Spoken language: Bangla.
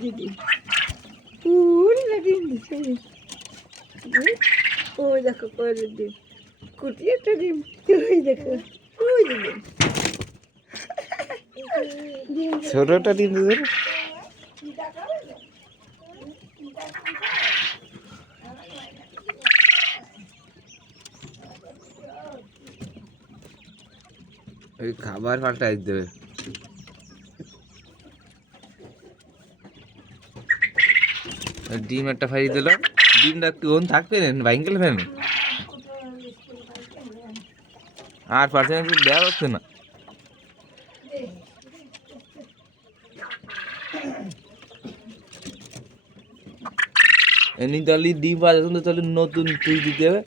দিদি পুরো ডিম দিচ্ছে ওই দেখো করে ডিম কুটি একটা ডিম ওই দেখো ওই ডিম ছোটটা ডিম দিতে ওই খাবার পাল্টাই দেবে ডিম একটা ফাই দিল ডিমটা একটু ওন থাকবে বাইন গেলে ফেলে আর পার্সেন্ট দেওয়া হচ্ছে না এমনি তাহলে ডিম পাওয়া যাচ্ছে তাহলে নতুন ফ্রিজ দিতে হবে